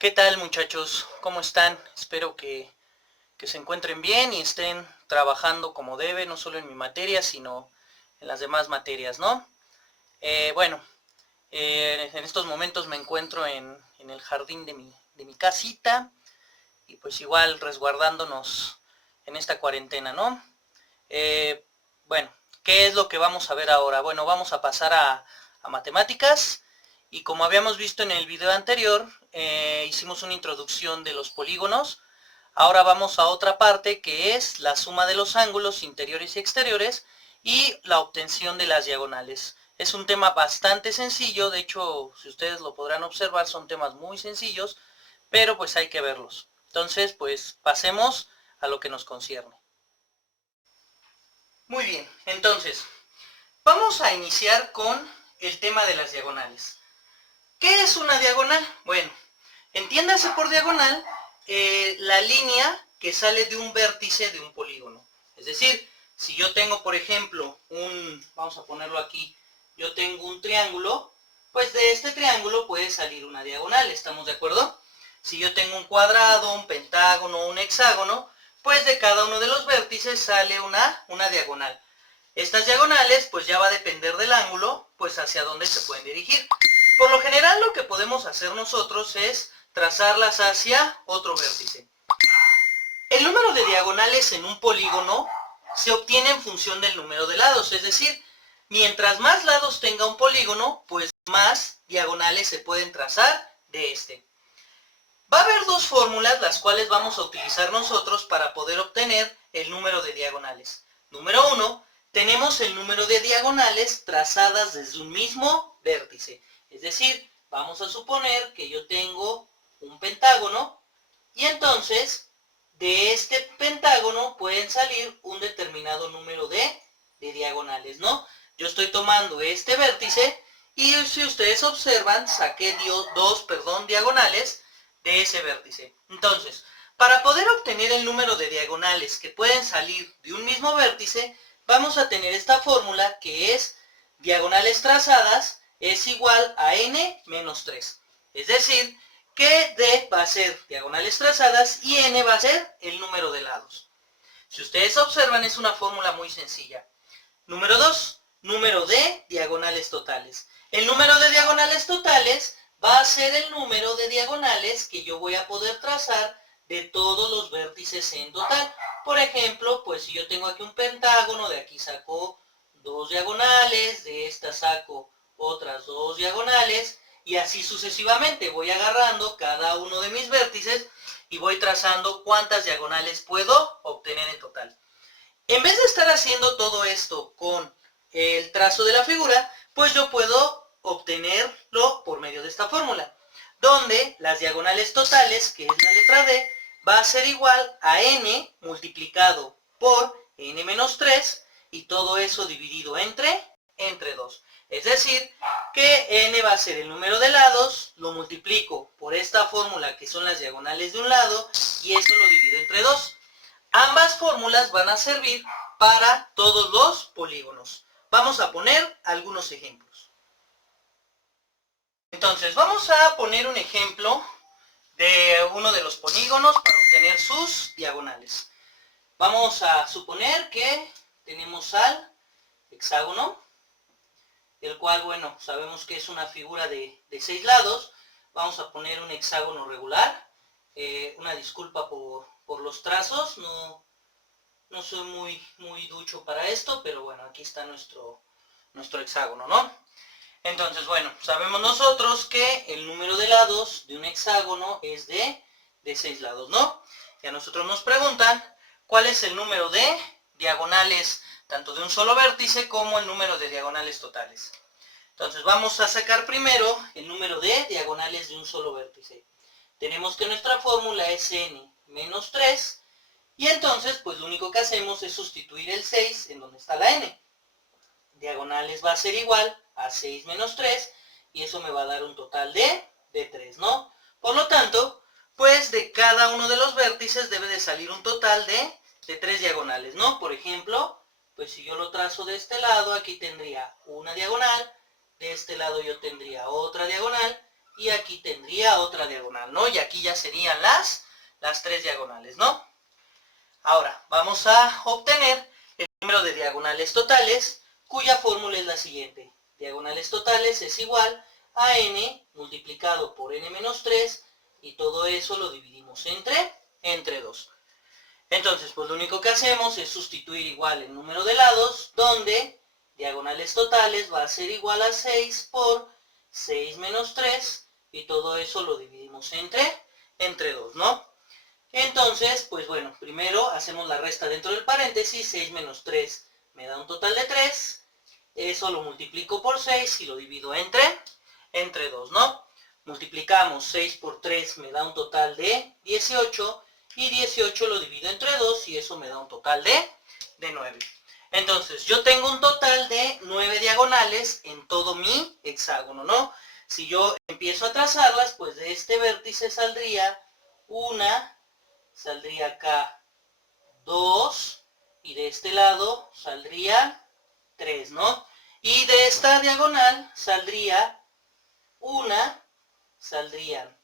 ¿Qué tal, muchachos? ¿Cómo están? Espero que se encuentren bien y estén trabajando como debe, no solo en mi materia, sino en las demás materias, ¿no? Bueno, en estos momentos me encuentro en el jardín de mi casita y pues igual resguardándonos en esta cuarentena, ¿no? Eh, bueno, ¿qué es lo que vamos a ver ahora? Bueno, vamos a pasar a matemáticas y como habíamos visto en el video anterior, hicimos una introducción de los polígonos. Ahora vamos a otra parte que es la suma de los ángulos interiores y exteriores y la obtención de las diagonales. Es un tema bastante sencillo, de hecho, si ustedes lo podrán observar, son temas muy sencillos, pero pues hay que verlos. Entonces, pues pasemos a lo que nos concierne. Muy bien, entonces, vamos a iniciar con el tema de las diagonales. ¿Qué es una diagonal? Bueno, entiéndase por diagonal la línea que sale de un vértice de un polígono. Es decir, si yo tengo, por ejemplo, vamos a ponerlo aquí, yo tengo un triángulo, pues de este triángulo puede salir una diagonal, ¿estamos de acuerdo? Si yo tengo un cuadrado, un pentágono, un hexágono, pues de cada uno de los vértices sale una diagonal. Estas diagonales, pues ya va a depender del ángulo, pues hacia dónde se pueden dirigir. Por lo general, lo que podemos hacer nosotros es trazarlas hacia otro vértice. El número de diagonales en un polígono se obtiene en función del número de lados, es decir, mientras más lados tenga un polígono, pues más diagonales se pueden trazar de este. Va a haber dos fórmulas las cuales vamos a utilizar nosotros para poder obtener el número de diagonales. Número 1, tenemos el número de diagonales trazadas desde un mismo vértice. Es decir, vamos a suponer que yo tengo un pentágono y entonces de este pentágono pueden salir un determinado número de diagonales, ¿no? Yo estoy tomando este vértice y si ustedes observan, saqué dos diagonales de ese vértice. Entonces, para poder obtener el número de diagonales que pueden salir de un mismo vértice, vamos a tener esta fórmula que es diagonales trazadas es igual a n menos 3. Es decir, que d va a ser diagonales trazadas y n va a ser el número de lados. Si ustedes observan, es una fórmula muy sencilla. Número 2, número de diagonales totales. El número de diagonales totales va a ser el número de diagonales que yo voy a poder trazar de todos los vértices en total. Por ejemplo, pues si yo tengo aquí un pentágono, de aquí saco dos diagonales, de esta saco otras dos diagonales, y así sucesivamente voy agarrando cada uno de mis vértices y voy trazando cuántas diagonales puedo obtener en total. En vez de estar haciendo todo esto con el trazo de la figura, pues yo puedo obtenerlo por medio de esta fórmula, donde las diagonales totales, que es la letra D, va a ser igual a n multiplicado por n menos 3 y todo eso dividido entre 2. Es decir, que n va a ser el número de lados, lo multiplico por esta fórmula que son las diagonales de un lado y eso lo divido entre 2. Ambas fórmulas van a servir para todos los polígonos. Vamos a poner algunos ejemplos. Entonces, vamos a poner un ejemplo de uno de los polígonos para obtener sus diagonales. Vamos a suponer que tenemos al hexágono, el cual, bueno, sabemos que es una figura de 6 lados. Vamos a poner un hexágono regular. Una disculpa por los trazos, no soy muy ducho para esto, pero bueno, aquí está nuestro hexágono, ¿no? Entonces, bueno, sabemos nosotros que el número de lados de un hexágono es de 6 lados, ¿no? Y a nosotros nos preguntan cuál es el número de diagonales, tanto de un solo vértice como el número de diagonales totales. Entonces, vamos a sacar primero el número de diagonales de un solo vértice. Tenemos que nuestra fórmula es n menos 3, y entonces, pues lo único que hacemos es sustituir el 6 en donde está la n. Diagonales va a ser igual a 6 menos 3, y eso me va a dar un total de 3, ¿no? Por lo tanto, pues de cada uno de los vértices debe de salir un total de 3 diagonales, ¿no? Por ejemplo, pues si yo lo trazo de este lado, aquí tendría una diagonal, de este lado yo tendría otra diagonal, y aquí tendría otra diagonal, ¿no? Y aquí ya serían las 3 diagonales, ¿no? Ahora, vamos a obtener el número de diagonales totales, cuya fórmula es la siguiente. Diagonales totales es igual a n multiplicado por n menos 3, y todo eso lo dividimos entre 2. Entonces, pues lo único que hacemos es sustituir igual el número de lados, donde diagonales totales va a ser igual a 6 por 6 menos 3, y todo eso lo dividimos entre 2, ¿no? Entonces, pues bueno, primero hacemos la resta dentro del paréntesis. 6 menos 3 me da un total de 3. Eso lo multiplico por 6 y lo divido entre 2, ¿no? Multiplicamos 6 por 3, me da un total de 18. Y 18 lo divido entre 2 y eso me da un total de 9. Entonces, yo tengo un total de 9 diagonales en todo mi hexágono, ¿no? Si yo empiezo a trazarlas, pues de este vértice saldría una, saldría acá 2, y de este lado saldría 3, ¿no? Y de esta diagonal saldría una, saldrían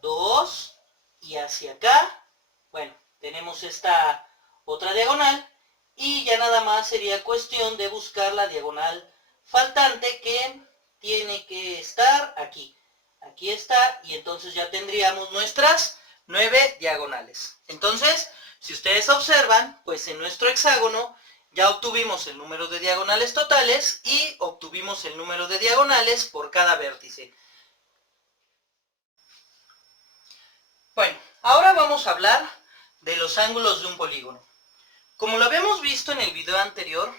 2, y hacia acá, bueno, tenemos esta otra diagonal, y ya nada más sería cuestión de buscar la diagonal faltante, que tiene que estar aquí. Aquí está, y entonces ya tendríamos nuestras 9 diagonales. Entonces, si ustedes observan, pues en nuestro hexágono ya obtuvimos el número de diagonales totales y obtuvimos el número de diagonales por cada vértice. Bueno, ahora vamos a hablar de los ángulos de un polígono. Como lo habíamos visto en el video anterior,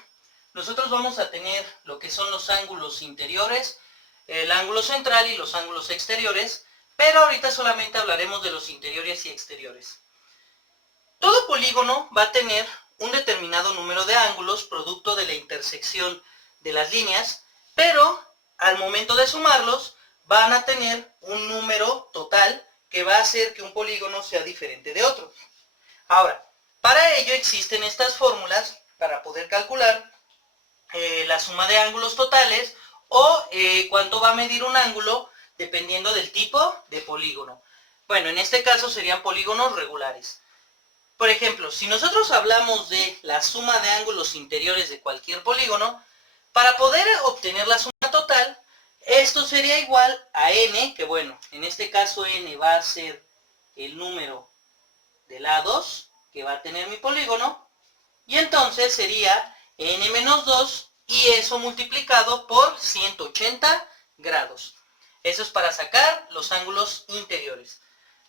nosotros vamos a tener lo que son los ángulos interiores, el ángulo central y los ángulos exteriores, pero ahorita solamente hablaremos de los interiores y exteriores. Todo polígono va a tener un determinado número de ángulos producto de la intersección de las líneas, pero al momento de sumarlos van a tener un número total que va a hacer que un polígono sea diferente de otro. Ahora, para ello existen estas fórmulas para poder calcular la suma de ángulos totales o cuánto va a medir un ángulo dependiendo del tipo de polígono. Bueno, en este caso serían polígonos regulares. Por ejemplo, si nosotros hablamos de la suma de ángulos interiores de cualquier polígono, para poder obtener la suma total, esto sería igual a n, que bueno, en este caso n va a ser el número de lados que va a tener mi polígono, y entonces sería n menos 2, y eso multiplicado por 180 grados. Eso es para sacar los ángulos interiores.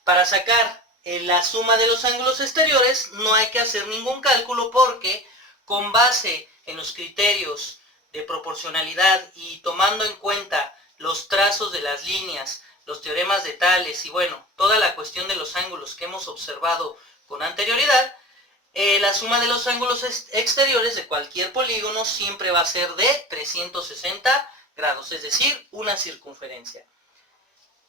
Para sacar la suma de los ángulos exteriores no hay que hacer ningún cálculo, porque con base en los criterios de proporcionalidad y tomando en cuenta los trazos de las líneas, los teoremas de Tales y bueno, toda la cuestión de los ángulos que hemos observado con anterioridad, la suma de los ángulos exteriores de cualquier polígono siempre va a ser de 360 grados, es decir, una circunferencia.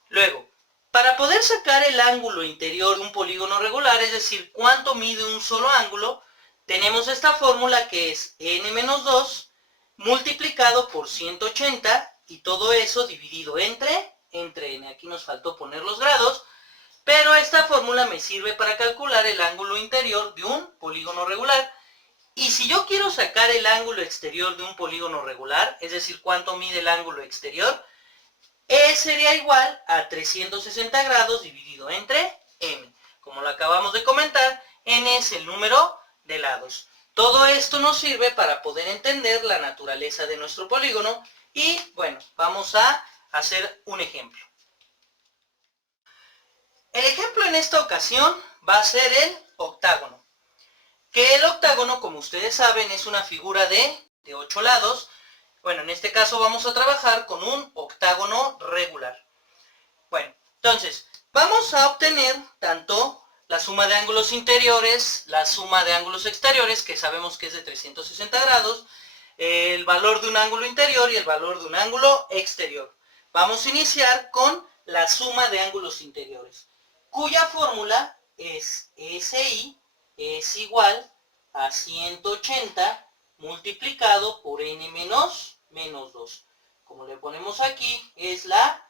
Luego, para poder sacar el ángulo interior de un polígono regular, es decir, cuánto mide un solo ángulo, tenemos esta fórmula que es n menos 2 multiplicado por 180 y todo eso dividido entre n. Aquí nos faltó poner los grados, pero esta fórmula me sirve para calcular el ángulo interior de un polígono regular. Y si yo quiero sacar el ángulo exterior de un polígono regular, es decir, cuánto mide el ángulo exterior, sería igual a 360 grados dividido entre m. Como lo acabamos de comentar, n es el número de lados. Todo esto nos sirve para poder entender la naturaleza de nuestro polígono y, bueno, vamos a hacer un ejemplo. El ejemplo en esta ocasión va a ser el octágono. Que el octágono, como ustedes saben, es una figura de 8 lados. Bueno, en este caso vamos a trabajar con un octágono regular. Bueno, entonces, vamos a obtener tanto la suma de ángulos interiores, la suma de ángulos exteriores, que sabemos que es de 360 grados, el valor de un ángulo interior y el valor de un ángulo exterior. Vamos a iniciar con la suma de ángulos interiores, cuya fórmula es SI es igual a 180 multiplicado por n menos 2. Como le ponemos aquí, es la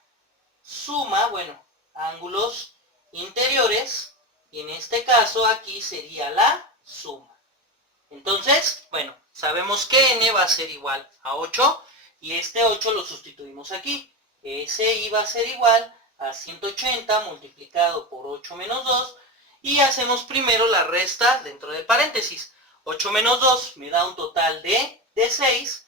suma, bueno, ángulos interiores, y en este caso aquí sería la suma. Entonces, bueno, sabemos que n va a ser igual a 8, y este 8 lo sustituimos aquí. Ese iba a ser igual a 180 multiplicado por 8 menos 2, y hacemos primero la resta dentro del paréntesis. 8 menos 2 me da un total de 6,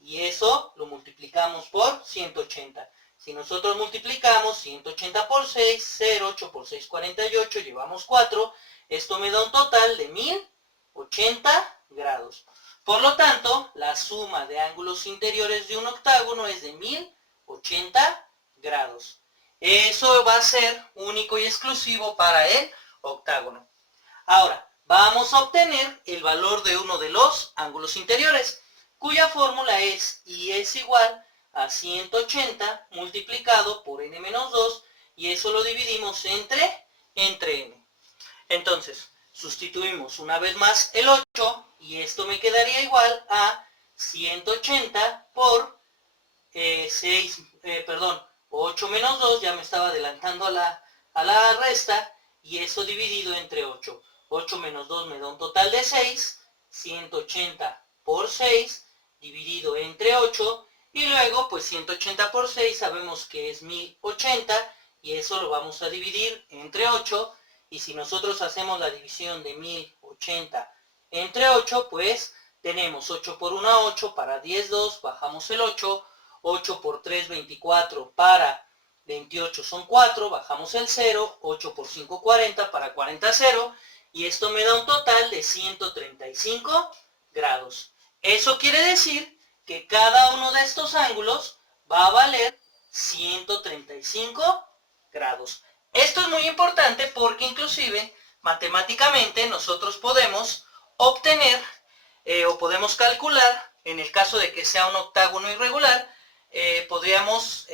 y eso lo multiplicamos por 180. Si nosotros multiplicamos 180 por 6, 0, 8 por 6, 48, llevamos 4, esto me da un total de 1080 grados. Por lo tanto, la suma de ángulos interiores de un octágono es de 1080 grados. Eso va a ser único y exclusivo para el octágono. Ahora, vamos a obtener el valor de uno de los ángulos interiores, cuya fórmula es I es igual a 180 multiplicado por n menos 2, y eso lo dividimos entre n. Entonces, sustituimos una vez más el 8, y esto me quedaría igual a 180 por 8 menos 2, ya me estaba adelantando a la resta, y eso dividido entre 8. 8 menos 2 me da un total de 6, 180 por 6 dividido entre 8, y luego pues 180 por 6 sabemos que es 1080, y eso lo vamos a dividir entre 8, y si nosotros hacemos la división de 1080 entre 8, pues tenemos 8 por 1, 8, para 10, 2, bajamos el 8, 8 por 3, 24, para 28 son 4, bajamos el 0, 8 por 5, 40, para 40, 0, y esto me da un total de 135 grados. Eso quiere decir que cada uno de estos ángulos va a valer 135 grados. Esto es muy importante porque inclusive matemáticamente nosotros podemos obtener o podemos calcular, en el caso de que sea un octágono irregular, podríamos,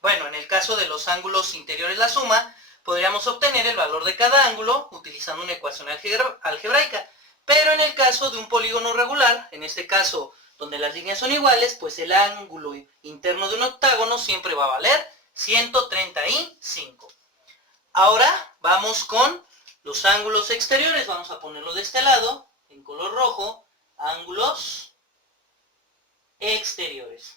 bueno, en el caso de los ángulos interiores la suma, podríamos obtener el valor de cada ángulo utilizando una ecuación algebraica. Pero en el caso de un polígono regular, en este caso donde las líneas son iguales, pues el ángulo interno de un octágono siempre va a valer 135. Ahora vamos con los ángulos exteriores. Vamos a ponerlo de este lado, en color rojo, ángulos exteriores.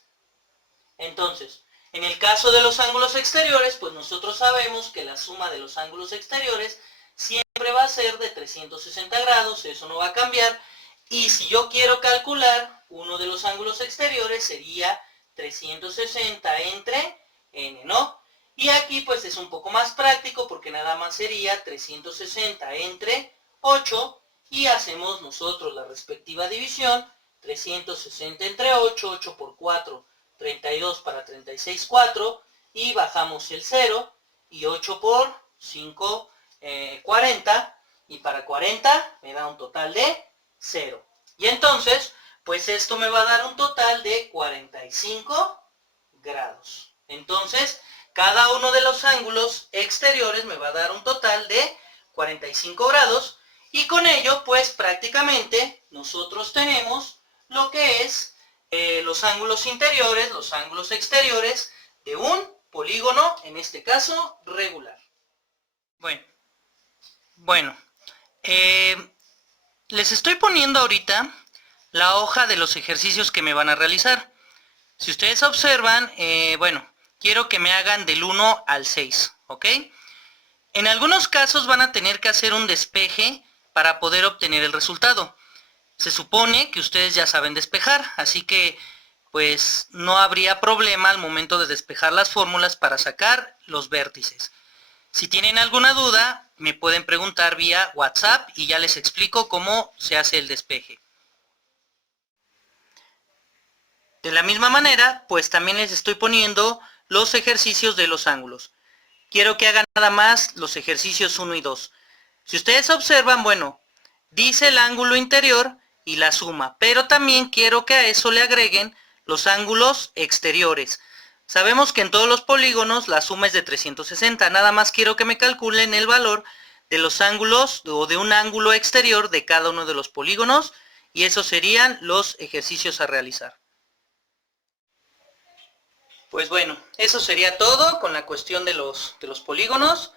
Entonces, en el caso de los ángulos exteriores, pues nosotros sabemos que la suma de los ángulos exteriores siempre va a ser de 360 grados, eso no va a cambiar. Y si yo quiero calcular uno de los ángulos exteriores, sería 360 entre n, ¿no? Y aquí pues es un poco más práctico porque nada más sería 360 entre 8, y hacemos nosotros la respectiva división. 360 entre 8, 8 por 4, 32, para 36, 4, y bajamos el 0, y 8 por 5, 40, y para 40 me da un total de 0. Y entonces, pues esto me va a dar un total de 45 grados. Entonces, cada uno de los ángulos exteriores me va a dar un total de 45 grados, y con ello, pues prácticamente nosotros tenemos lo que es los ángulos interiores, los ángulos exteriores de un polígono, en este caso regular. Bueno, les estoy poniendo ahorita la hoja de los ejercicios que me van a realizar. Si ustedes observan, bueno, quiero que me hagan del 1 al 6, ¿ok? En algunos casos van a tener que hacer un despeje para poder obtener el resultado. Se supone que ustedes ya saben despejar, así que pues no habría problema al momento de despejar las fórmulas para sacar los vértices. Si tienen alguna duda, me pueden preguntar vía WhatsApp y ya les explico cómo se hace el despeje. De la misma manera, pues también les estoy poniendo los ejercicios de los ángulos. Quiero que hagan nada más los ejercicios 1 y 2. Si ustedes observan, bueno, dice el ángulo interior y la suma, pero también quiero que a eso le agreguen los ángulos exteriores. Sabemos que en todos los polígonos la suma es de 360, nada más quiero que me calculen el valor de los ángulos o de un ángulo exterior de cada uno de los polígonos, y esos serían los ejercicios a realizar. Pues bueno, eso sería todo con la cuestión de los polígonos.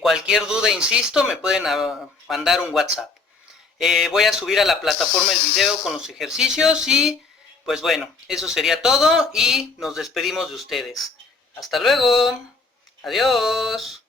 Cualquier duda, insisto, me pueden mandar un WhatsApp. Voy a subir a la plataforma el video con los ejercicios y pues bueno, eso sería todo y nos despedimos de ustedes. Hasta luego. Adiós.